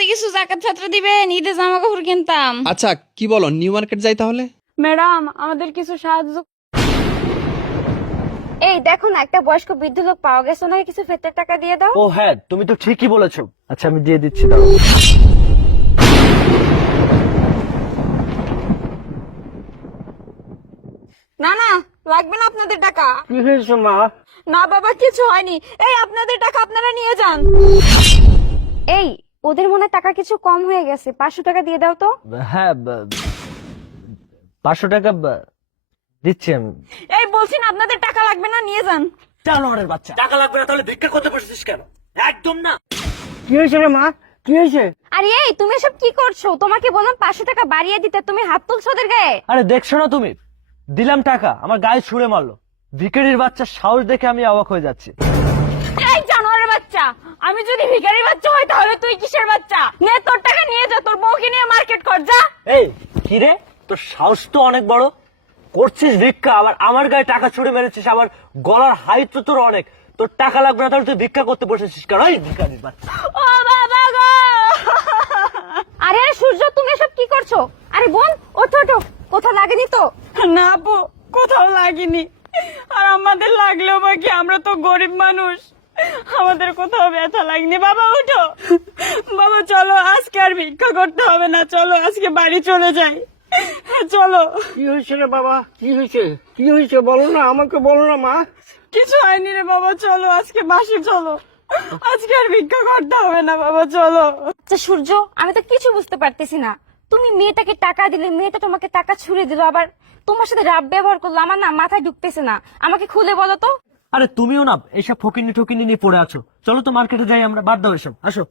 আস্তে কিছু জাকাত ছাত্র দিবেন, ঈদে জামা কাপড় কিনতাম। আচ্ছা কি বলো, নিউ মার্কেট যাই তাহলে? ম্যাডাম আমাদের কিছু সাহায্য। এই দেখো না, একটা বয়স্ক বৃদ্ধ লোক পাওয়া গেছে, ওনাকে কিছু ফেরতের টাকা দিয়ে দাও। ও হ্যাঁ, তুমি তো ঠিকই বলেছো। আচ্ছা আমি দিয়ে দিচ্ছি, দাও। না না, লাগবে না আপনাদের টাকা। কি হয়েছে মা? না বাবা, কিছু হয়নি। এই আপনাদের টাকা আপনারা নিয়ে যান। এই ওদের মনে হয় টাকা কিছু কম হয়ে গেছে, 500 টাকা দিয়ে দাও তো। হ্যাঁ 500 টাকা দিচ্ছি আমি। এই বলছি না, আপনাদের টাকা লাগবে না, নিয়ে যান। জানোয়ারের বাচ্চা, টাকা লাগবে না তাহলে ভিক্ষা করতে বসেছিস কেন? একদম না। কি হয়েছে রে মা, কি হয়েছে? আরে এই তুমি এসব কি করছো? তোমাকে বললাম 500 টাকা বাড়িয়ে দিতে, তুমি হাত তুলছো ওদের গায়ে। আরে দেখছো না তুমি, দিলাম টাকা, আমার গায়ে ছুঁড়ে মারলো। ভিখারির বাচ্চা সাহস দেখে আমি অবাক হয়ে যাচ্ছি। এই জানোয়ারের বাচ্চা, আমি যদি ভিখারির বাচ্চা হই তাহলে তুই কিসের বাচ্চা? নে তোর টাকা নিয়ে যা, তোর বউকে নিয়ে মার্কেট কর যা। এই কি রে, তোর সাহস তো অনেক বড়। করছিস ভিক্ষা, আবার আমার গায়ে টাকা ছুড়ে মেরেছিস, আবার গলার হাইট তো তোর অনেক। তোর টাকা লাগবে না তাহলে তুই ভিক্ষা করতে বসেছিস কেন? এই ভিখারির বাচ্চা। ও বাবা গো! আরে আরে সূর্য, তুমি এসব কি করছো? আরে বোন ওঠো ওঠো, কোথাও লাগেনি তো? না আপু, কোথাও লাগেনি। আর আমাদের লাগলেও বা কি, আমরা তো গরিব মানুষ, আমাদের কোথাও ব্যথা লাগেনি। বাবা উঠো, বাবা চলো, আজকে আর ভিক্ষা করতে হবে না, চলো আজকে বাড়ি চলে যাই। চলো। কি হয়েছে রে বাবা, কি হয়েছে? কি হয়েছে বলো না, আমাকে বলো না মা। কিছু হয়নি রে বাবা, চলো আজকে বাসে চলো, আজকে আর ভিক্ষা করতে হবে না বাবা, চলো। আচ্ছা সূর্য, আমি তো কিছু বুঝতে পারতেছি না। তুমি মেয়েটাকে টাকা দিলে, মেয়েটা তোমাকে টাকা ছুড়ে দিল, আবার তোমার সাথে রাব ব্যবহার করলো। আমার না মাথায় ঢুকতেছে না, আমাকে খুলে বলো তো। আরে তুমিও না এইসব ফকিনি ঠকিনি নিয়ে পড়ে আছো। চলো তো মার্কেটে যাই আমরা, বাদ দাও এসব, আসো।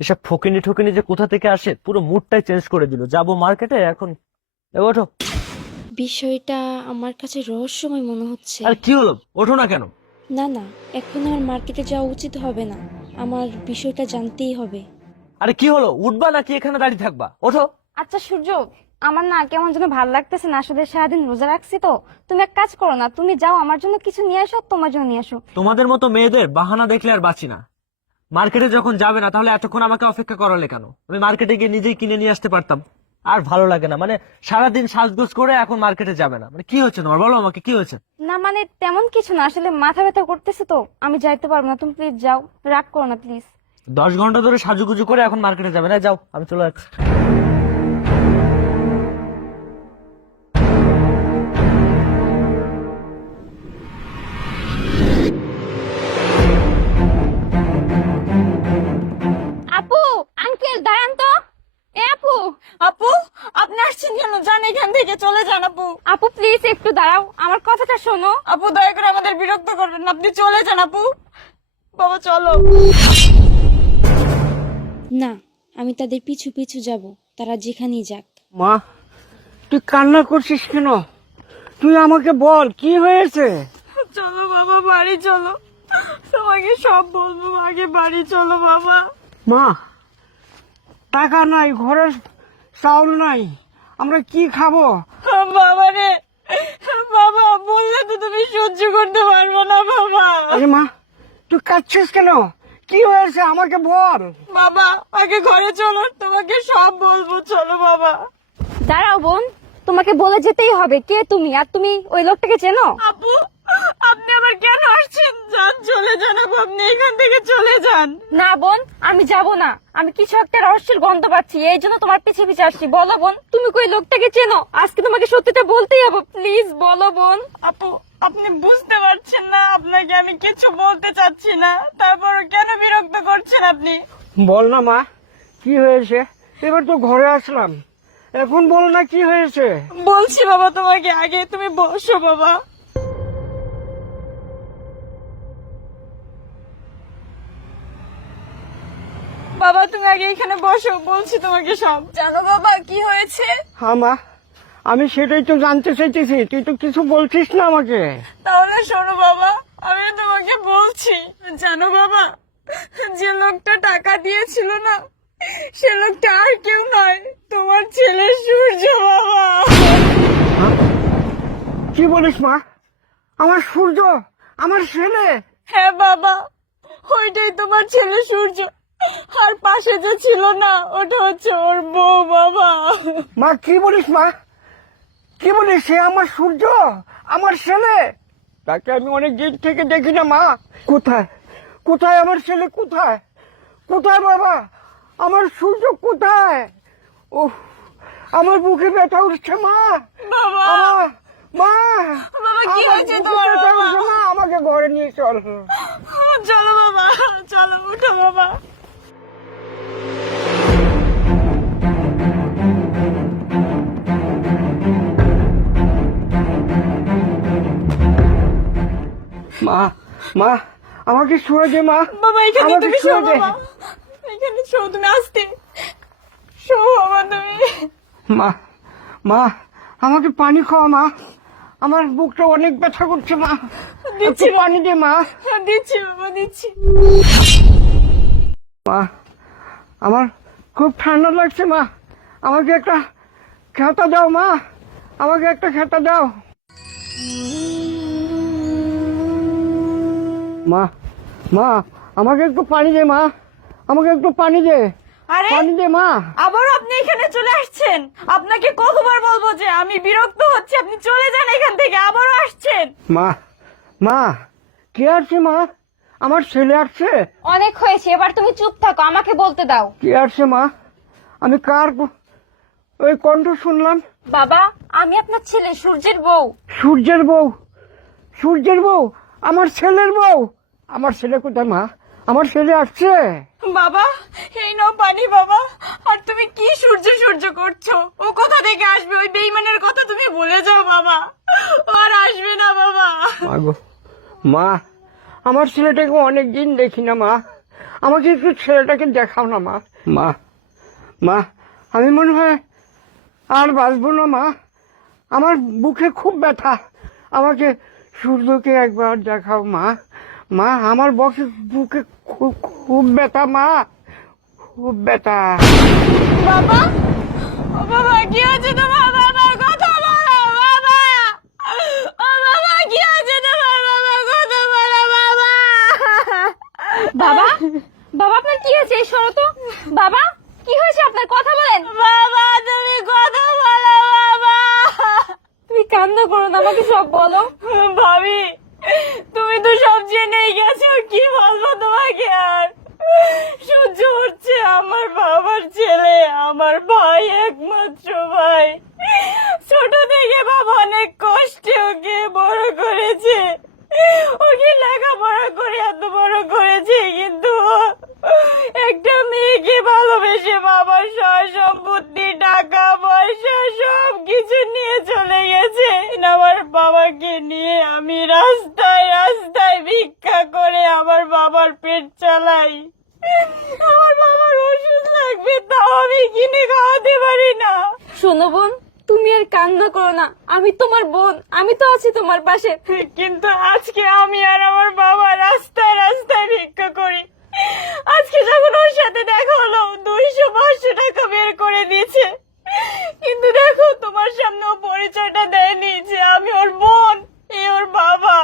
এসব ফকিনি ঠকিনি যে কোথা থেকে আসে, পুরো মুডটাই চেঞ্জ করে দিল। যাবো মার্কেটে এখন। ওঠো। বিষয়টা আমার কাছে রহস্যময় মনে হচ্ছে। আর কি হলো, ওঠো না কেন? না না, এখন আমার মার্কেটে যাওয়া উচিত হবে না, আমার বিষয়টা জানতেই হবে। আরে কি হলো, উঠবা নাকি এখানে দাঁড়িয়ে থাকবা? ওঠো। আচ্ছা সূর্য, আমার না কেমন যেন ভালো লাগতেছে না, আসলে সারাদিন রোজা রাখছি তো। তুমি এক কাজ করো না, তুমি যাও আমার জন্য কিছু নিয়ে আসো, তোমার জন্য নিয়ে আসো। তোমাদের মতো মেয়েদের বাহানা দেখলে আর বাঁচি না। মার্কেটে যখন যাবে না তাহলে এতক্ষণ আমাকে অপেক্ষা করালে কেন? আমি মার্কেটে গিয়ে নিজেই কিনে নিয়ে আসতে পারতাম। আর ভালো লাগে না, মানে সারাদিন সাজগোজ করে এখন মার্কেটে যাবে না, মানে কি হচ্ছে তোমার? বলো আমাকে কি হয়েছে। না মানে তেমন কিছু না, আসলে মাথা ব্যথা করতেছে তো, আমি যাইতে পারবো না, তুমি প্লিজ যাও, রাগ করো না প্লিজ। 10 ঘন্টা ধরে সাজুগুজু করে এখন মার্কেটে যাবে না, যাও, আমি চলে যাচ্ছি। আপু, আঙ্কেল দাঁড়ান তো। এ আপু। আপু, আপনি আসছেন কেন? যান এখান থেকে, চলে যান আপু। আপু প্লিজ একটু দাঁড়াও, আমার কথাটা শোনো। আপু দয়া করে আমাদের বিরক্ত করবেন না, আপনি চলে যান আপু। বাবা চলো। না, আমি তাদের পিছু পিছু যাব, তারা যেখানেই যাক। মা, তুই কান্না করছিস কেন? তুই আমাকে বল কি হয়েছে? চলো বাবা, বাড়ি চলো, তোমাকে সব বলবো, আগে বাড়ি চলো বাবা। মা, টাকা নাই, ঘরে চাউল নাই, আমরা কি খাবো? বাবা রে, বাবা বললে তো তুমি সহ্য করতে পারবো না বাবা। আরে মা, তুই কাঁদছিস কেন? কি হয়েছে আমাকে বল। বাবা আগে ঘরে চলো, তোমাকে সব বলবো, চলো বাবা। দাঁড়াও বোন, তোমাকে বলে যেতেই হবে। কে তুমি? আর তুমি ওই লোকটাকে চেনো? আপু, আপনি আবার কেন আসছেন? যান, চলে যান আপু, আপনি এখান থেকে চলে যান। না বোন, আমি যাব না, আমি কিছু একটা রহস্যের গন্ধ পাচ্ছি, এই জন্য তোমার পিছে পিছে আসছি। বলো বোন, তুমি কই লোকটাকে চেনো? আজকে তোমাকে সত্যিটা বলতেই হবে, প্লিজ বলো বোন। আপু আপনি বুঝতে পারছেন না, আপনাকে আমি কিছু বলতে চাচ্ছি না, তারপর কেন বিরক্ত করছেন আপনি? বল না মা, কি হয়েছে? এবার তো ঘরে আসলাম, এখন বল না কি হয়েছে। বলছি বাবা তোমাকে, আগে তুমি বসো বাবা। বাবা তুমি আগে এখানে বসো, বলছি তোমাকে সব। জানো বাবা কি হয়েছে? হ্যাঁ মা, আমি সেটাই তো জানতে চাইতেছি, তুই তো কিছু বলছিস না আমাকে। তাহলে শোনো বাবা, আমি তোমাকে বলছি। জানো বাবা, যে লোকটা টাকা দিয়েছিল না, সে লোকটা আর কেউ নয়, তোমার ছেলে সূর্য বাবা। কি বলিস মা? আমার সূর্য, আমার ছেলে? হ্যাঁ বাবা, ওইটাই তোমার ছেলে সূর্য। আর পাশে যে ছিল না ওটা হচ্ছে ওর বউ বাবা। মা কি বলিস মা, কি বলিস? সে আমার সূর্য, আমার ছেলে। তাকে আমি অনেক দিন থেকে দেখি না মা। কোথায় কোথায় আমার ছেলে? কোথায় কোথায় বাবা? আমার সূর্য কোথায়? উফ, আমার বুকে ব্যথা উঠছে মা। বাবা মা, বাবা কি আমার হয়েছে বুকে তোমার ব্যথা বাবা? উঠছে মা, আমাকে ঘরে নিয়ে চল। চলো বাবা, চলো উঠো বাবা। মা মা, আমাকে শুয়ে দে মা। বাবা এখানে আমাকে তুমি শো শুয়ে দে। বাবা, এখানে শো, তুমি আসতে শো বাবা তুমি। মা মা, আমাকে পানি খাওয়া মা, আমার বুকটা অনেক ব্যথা করছে মা। দিচ্ছি একটু পানি দে মা। দিচ্ছি বাবা, দিচ্ছি। মা, আমার খুব ঠান্ডা লাগছে মা, আমাকে একটা খেতা দাও মা, আমাকে একটা খেতা দাও। মা মা, আমাকে একটু পানি দে মা, আমাকে একটু পানি দে, আরে পানি দে মা। আবার আপনি এখানে চলে আসছেন? আপনাকে কতবার বলবো যে আমি বিরক্ত হচ্ছি, আপনি চলে যান এখান থেকে, আবারও আসছেন। মা মা, কে আসছে মা? আমার ছেলে আসছে। অনেক হয়েছে, এবার তুমি চুপ থাকো, আমাকে বলতে দাও। কে আসছে মা? আমি কার ওই কণ্ঠ শুনলাম? বাবা, আমি আপনার ছেলে সূর্যের বউ। সূর্যের বউ? সূর্যের বউ? আমার ছেলের বউ? আমার ছেলে কোথায় মা? আমার ছেলে আসছে। বাবা এই নাও পানি বাবা। আর তুমি কি সূর্য সূর্য করছো? ও কোথা থেকে আসবে? ওই বেইমানের কথা তুমি ভুলে যাও বাবা, ও আর আসবে না বাবা। মা গো, মা, আমার ছেলেটাকে অনেকদিন দেখি না মা, আমাকে একটু ছেলেটাকে দেখাও না মা। মা মা, আমি মনে হয় আর বাঁচবো না মা, আমার বুকে খুব ব্যথা, আমাকে সূর্যকে একবার দেখাও মা। মা, আমার বুকে খুব খুব ব্যথা মা, খুব ব্যথা। বাবা, ও বাবা কি হয়েছে তোমার? বাবা কথা বলো বাবা, ও বাবা কি হয়েছে তোমার? বাবা কথা বলো বাবা। বাবা, বাবা আপনার কি হয়েছে? এই সরো তো। বাবা কি হয়েছে আপনার? কথা বলেন। বাবা তুমি কথা বলো বাবা। তুমি কান্না করো না, আমাকে সব বলো। ভাবি তুমি তো সব জেনেই গেছো, কি বলবো তোমাকে আর? সহ্য হচ্ছে, আমার বাবার ছেলে, আমার ভাই, একমাত্র ভাই। ছোট থেকে বাবা অনেক কষ্টে ওকে বড় করেছে, ওকে লেখাপড়া করে এত বড় করেছে, কিন্তু ও একটা মেয়েকে ভালোবেসে বাবার সয় সম্পত্তি, টাকা পয়সা সব কিছু নিয়ে চলে গেছে। আমার বাবাকে নিয়ে আমি রাস্তায় রাস্তায় ভিক্ষা করে আমার বাবার পেট চালাই। আমার বাবার ওষুধ লাগবে, তাও আমি কিনে খাওয়াতে পারি না। শোনো বোন, তুমি আর কান্না করো না, আমি তোমার বোন, আমি তো আছি তোমার পাশে। কিন্তু আজকে আমি আর আমার বাবা রাস্তায় রাস্তায় ভিক্ষা করি। আজকে যখন ওর সাথে দেখা হলো 200-500 টাকা বের করে দিয়েছে, কিন্তু দেখো তোমার সামনে ও পরিচয়টা দেয়নি যে আমি ওর বোন, এ ওর বাবা।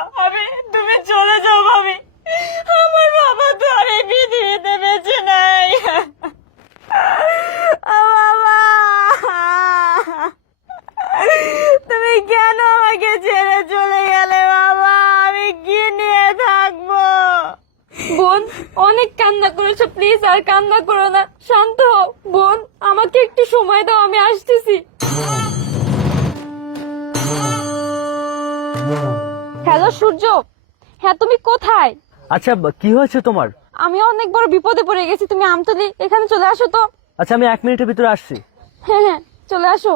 তুমি চলে যাও ভাবি, আমার বাবা তো আর এই পৃথিবীতে বেঁচে নাই। বাবা তুমি কেন আমাকে ছেড়ে চলে গেলে বাবা? আমি কি নিয়ে থাকবো? বোন অনেক কান্না করেছো, প্লিজ আর কান্না করো না, শান্ত হও। বোন আমাকে একটু সময় দাও, আমি আসতেছি। হ্যালো সূর্য, হ্যাঁ তুমি কোথায়? আচ্ছা কি হয়েছে তোমার? আমি অনেক বড় বিপদে পড়ে গেছি, তুমি আমতলি এখানে চলে আসো তো। আচ্ছা আমি 1 মিনিটের ভিতরে আসছি। হ্যাঁ হ্যাঁ চলে আসো।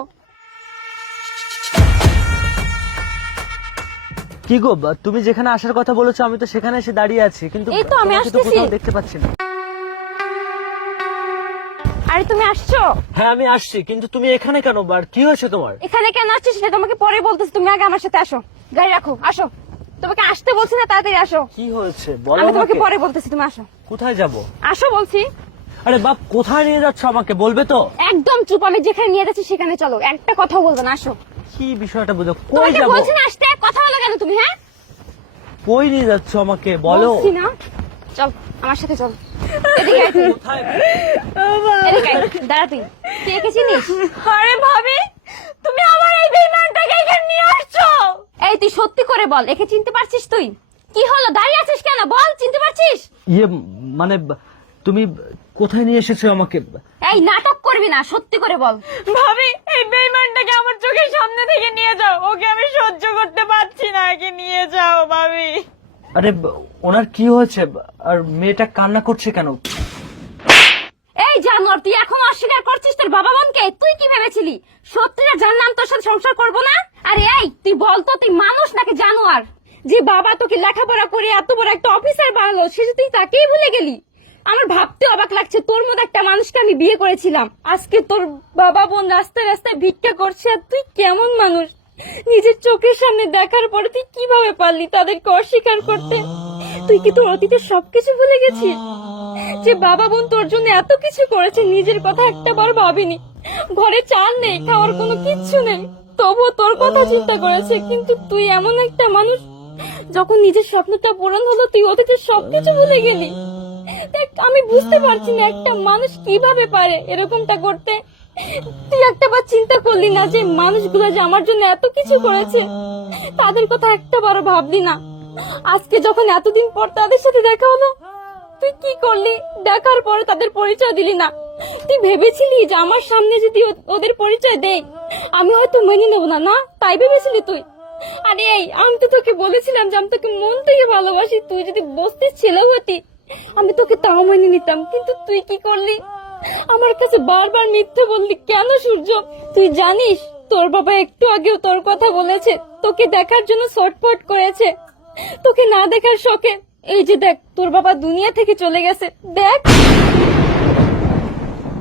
কি গো, তুমি যেখানে আসার কথা বলেছো আমি তো সেখানে এসে দাঁড়িয়ে আছি, কিন্তু এই তো আমি তোমাকে তো আসতেছি। কোথাও দেখতে পাচ্ছি না। আরে তুমি আসছো? হ্যাঁ আমি আসছি, কিন্তু তুমি এখানে কেন? আর কি হয়েছে তোমার? এখানে কেন আসছিস সেটা তোমাকে পরে বলতেছি, তুমি আগে আমার সাথে আসো। গাড়ি রাখো, আসো। তোমাকে আসতে বলছি না, তাড়াতাড়ি আসো। কি হয়েছে বলো আমি তোমাকে আমাকে। পরে বলতেছি, তুমি আসো। কোথায় যাব? আসো বলছি। আরে বাপ, কোথায় নিয়ে যাচ্ছ আমাকে বলবে তো? একদম চুপ, আমি যেখানে নিয়ে যাচ্ছি সেখানে চলো, একটা কথাও বলবে না, আসো। কি বিষয়টা বুঝো? কই তোমাকে যাব? বলছি না আসতে, কথা বলো কেন তুমি? হ্যাঁ কই নিয়ে যাচ্ছ আমাকে বলো? বলছি না, চল আমার সাথে চল। এদিকে আয় তুই। এদিকে আয়, দাঁড়া তুই। তুই একে চিনিস? আরে ভাবি, তুমি আমার এই বেঈমানটাকে এখানে নিয়ে আসছো? এই তুই সত্যি করে বল, একে চিনতে পারছিস তুই? কি হলো, দাঁড়িয়ে আছিস কেন? বল, চিনতে পারছিস? ইয়ে মানে তুমি কোথায় নিয়ে এসেছো আমাকে? এই নাটক করবি না, সত্যি করে বল। ভাবি, এই বেঈমানটাকে আমার চোখের সামনে থেকে নিয়ে যাও। ওকে আমি সহ্য করতে পারছি না, একে নিয়ে যাও ভাবি। আরে ওনার কি হয়েছে? আর মেয়েটা কান্না করছে কেন? এই জানোয়ার, তুই এখন অস্বীকার করছিস তোর বাবা বোনকে? তুই কি ভেবেছিলি সত্যিটা জানলাম তোর সাথে সংসার করব না? আরে এই তুই বল তো, তুই মানুষ নাকি জানোয়ার? যে বাবা তোকে লেখাপড়া করে এত বড় একটা অফিসার বানালো, শেষে তুই তাকেই ভুলে গেলি। আমার ভাবতে অবাক লাগছে, তোর মতো একটা মানুষকে আমি বিয়ে করেছিলাম, আজকে তোর বাবা বোন রাস্তায় রাস্তায় ভিক্ষা করছে। আর তুই কেমন মানুষ? নিজের চোখের সামনে দেখার পরে তুই কিভাবে পারলি তাদেরকে অস্বীকার করতে? তুই কি তোর অতীতের সবকিছু ভুলে গেছিস? যে বাবা বোন তোর জন্য এত কিছু করেছে, নিজের কথা একটা বার ভাবিনি। ঘরে চাল নেই, খাওয়ার কোনো কিচ্ছু নেই, তবুও তোর কথা চিন্তা করেছে। কিন্তু তুই এমন একটা মানুষ, যখন নিজের স্বপ্নটা পূরণ হলো তুই অতীতের সবকিছু ভুলে গেলি। দেখ, আমি বুঝতে পারছি না একটা মানুষ কিভাবে পারে এরকমটা করতে। তুই একটা বার চিন্তা করলি না যে মানুষগুলো যে আমার জন্য এত কিছু করেছে, তাদের কথা একটা বারও ভাবলি না? আজকে যখন এতদিন পর তাদের সাথে দেখা হলো, তুই কি করলি? দেখার পরে তাদের পরিচয় দিলি না। তুই ভেবেছিলি যে আমার সামনে যদি ওদের পরিচয় দেই আমি হয়তো মেনে নেব না, না তাই ভেবেছিলি তুই? আরে এই, আমি তো তোকে বলেছিলাম যে আমি তোকে মন থেকে ভালোবাসি। তুই যদি বস্তির ছেলে হতি আমি তোকে তাও মেনে নিতাম, কিন্তু তুই কি করলি? আমার কাছে বারবার মিথ্যে বললি কেন সূর্য? তুই জানিস তোর বাবা একটু আগেও তোর কথা বলেছে, তোকে দেখার জন্য ছটফট করেছে, তোকে না দেখার শখে। এই যে দেখ, তোর বাবা দুনিয়া থেকে চলে গেছে, দেখ।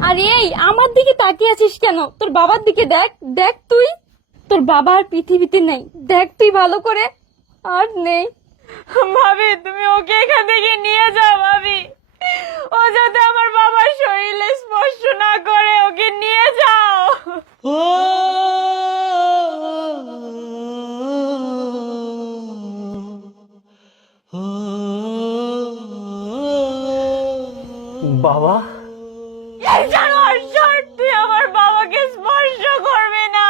আরে এই, আমার দিকে তাকিয়ে আছিস কেন? তোর বাবার দিকে দেখ, দেখ তুই। তোর বাবা আর পৃথিবীতে নেই, দেখ তুই ভালো করে, আর নেই। ভাবি, তুমি ওকে এখান থেকে নিয়ে যাও ভাবি। ও যাতে আমার বাবার শরীরে স্পর্শ না করে, ওকে নিয়ে যাও। বাবা, এই জানোয়ার, সর, তুই আমার বাবাকে স্পর্শ করবি না।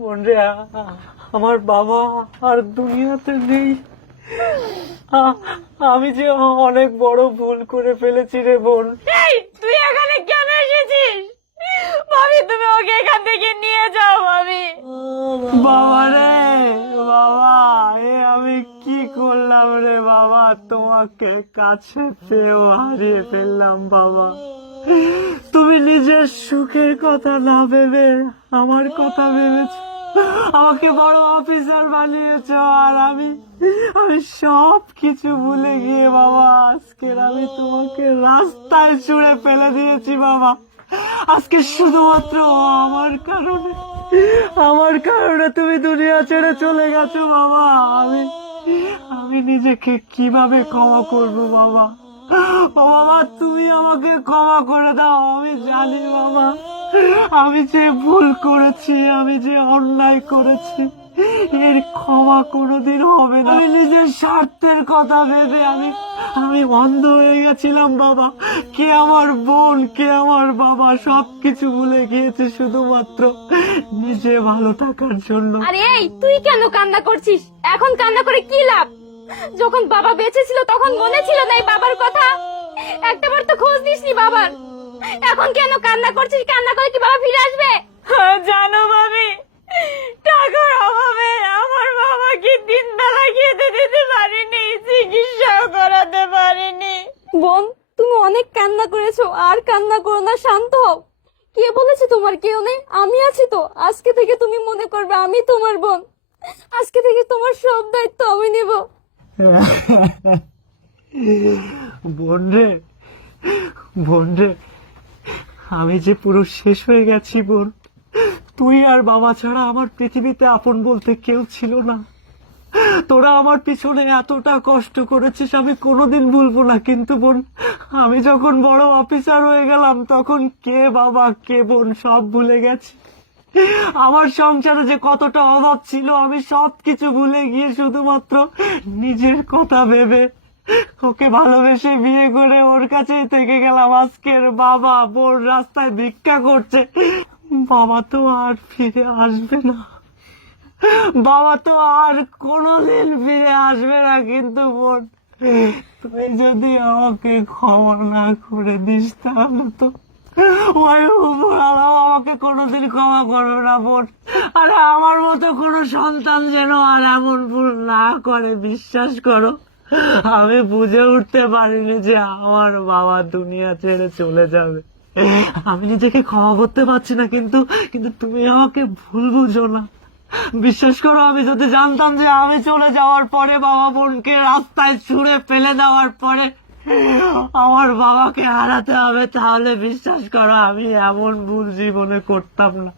বোনরে, আমার বাবা আর দুনিয়াতে নেই। আমি যে অনেক বড় ভুল করে ফেলেছি রে বোন। এই, তুই এখানে কেন এসেছিস? ভাবি, তুমি ওকে এখান থেকে নিয়ে যাও ভাবি। বাবা রে, বাবা, আমি কি করলাম রে বাবা? তোমাকে কাছে পেয়েও হারিয়ে ফেললাম বাবা। তুমি নিজের সুখের কথা না ভেবে আমার কথা ভেবেছ, আমাকে বড় অফিসার বানিয়েছ, আর আমি সব কিছু ভুলে গিয়ে বাবা আজকের আমি তোমাকে রাস্তায় ছুঁড়ে ফেলে দিয়েছি বাবা। আজকে শুধুমাত্র আমার কারণে তুমি দুনিয়া ছেড়ে চলে গেছো বাবা। আমি নিজেকে কিভাবে ক্ষমা করব বাবা? ও বাবা, তুমি আমাকে ক্ষমা করে দাও। আমি জানি বাবা, আমি যে ভুল করেছি, আমি যে অন্যায় করেছি, এর ক্ষমা কোনোদিন হবে না। আমি নিজের স্বার্থের কথা ভেবে আমি অন্ধ হয়ে গেছিলাম বাবা। কে আমার বোন, কে আমার বাবা, সবকিছু ভুলে গিয়েছে শুধুমাত্র নিজে ভালো থাকার জন্য। আরে এই, তুই কেন কান্না করছিস? এখন কান্না করে কি লাভ? যখন বাবা বেঁচে ছিল তখন মনে ছিল না এই বাবার কথা? একটাবার তো খোঁজ নিসনি বাবার। এখন কেন কান্না করছিস? কান্না করে কি বাবা ফিরে আসবে? জানো ভাবি, টাকার অভাবে আমার বাবাকে 3 বেলা খেতে দিতে পারিনি, চিকিৎসাও করাতে পারিনি। বোন, তুমি অনেক কান্না করেছো, আর কান্না করো না, শান্ত হও। কে বলেছে তোমার কেউ নেই? আমি আছি তো। আজকে থেকে তুমি মনে করবে আমি তোমার বোন। আজকে থেকে তোমার সব দায়িত্ব আমি নেব। বোন রে, আমি যে পুরো শেষ হয়ে গেছি বোন। তুই আর বাবা ছাড়া আমার পৃথিবীতে আপন বলতে কেউ ছিল না। তোরা আমার পিছনে এতটা কষ্ট করেছিস, আমি কোনোদিন ভুলবো না। কিন্তু বোন, আমি যখন বড় অফিসার হয়ে গেলাম তখন কে বাবা কে বোন সব ভুলে গেছি। আমার সংসারে যে কতটা অভাব ছিল আমি সবকিছু ভুলে গিয়ে শুধুমাত্র নিজের কথা ভেবে ওকে ভালোবেসে বিয়ে করে ওর কাছেই থেকে গেলাম। আজকের বাবা বোন রাস্তায় ভিক্ষা করছে, বাবা তো আর ফিরে আসবে না, বাবা তো আর কোনোদিন ফিরে আসবে না। কিন্তু বোন, তুই যদি আমাকে ক্ষমা না করে দিস তাহলে তো ওই উপরওয়ালা আমাকে কোনোদিন ক্ষমা করবে না বোন। আরে আমার মতো কোনো সন্তান যেন আর এমন ভুল না করে। বিশ্বাস করো, আমি বুঝে উঠতে পারিনি যে আমার বাবা দুনিয়া ছেড়ে চলে যাবে। আমি নিজেকে ক্ষমা করতে পারছি না, কিন্তু কিন্তু তুমি আমাকে ভুল বুঝো না। বিশ্বাস করো, আমি যদি জানতাম যে আমি চলে যাওয়ার পরে বাবা বোনকে রাস্তায় ছুঁড়ে ফেলে দেওয়ার পরে আমার বাবাকে হারাতে হবে, তাহলে বিশ্বাস করো আমি এমন ভুল জীবনে করতাম না।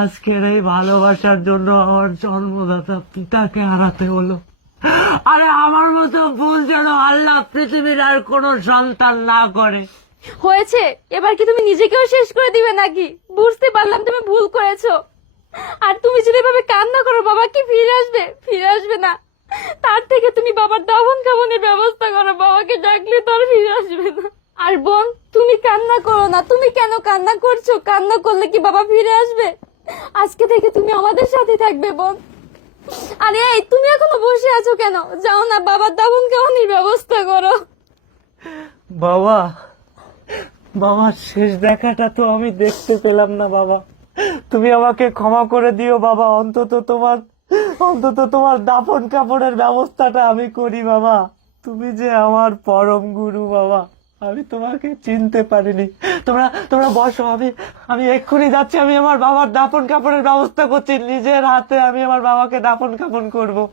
আজকের এই ভালোবাসার জন্য আমার জন্মদাতা পিতাকে হারাতে হলো। আরে আমার মতো ভুল যেন আল্লাহ পৃথিবীর আর কোনো সন্তান না করে। হয়েছে, এবার কি তুমি নিজেকেও শেষ করে দিবে নাকি? বুঝতে পারলাম তুমি ভুল করেছো। আর তুমি যদি এভাবে কান্না করো, বাবা কি ফিরে আসবে? ফিরে আসবে না। তার থেকে তুমি বাবার দাফন কাফনের ব্যবস্থা করো, বাবাকে ডাকলে তো আর ফিরে আসবে না। আর বোন, তুমি কান্না করো না। তুমি কেন কান্না করছো? কান্না করলে কি বাবা ফিরে আসবে? আজকে থেকে তুমি আমাদের সাথে থাকবে বোন। আরে এই, তুমি এখনো বসে আছো কেন? যাও না, বাবার দাফন কাফনের ব্যবস্থা করো। বাবা, বাবার শেষ দেখাটা তো আমি দেখতে পেলাম না বাবা। তুমি আমাকে ক্ষমা করে দিও বাবা। অন্তত তোমার দাফন কাপড়ের ব্যবস্থাটা আমি করি বাবা। তুমি যে আমার পরম গুরু বাবা, আমি তোমাকে চিনতে পারিনি। তোমরা বসো, আমি এক্ষুনি যাচ্ছি। আমি আমার বাবার দাফন কাপড়ের ব্যবস্থা করছি, নিজের হাতে আমি আমার বাবাকে দাফন কাপড় করবো।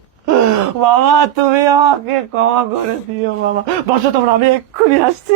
বাবা তুমি আমাকে ক্ষমা করে দিও বাবা। বসো তোমরা, আমি এক্ষুনি আসছি।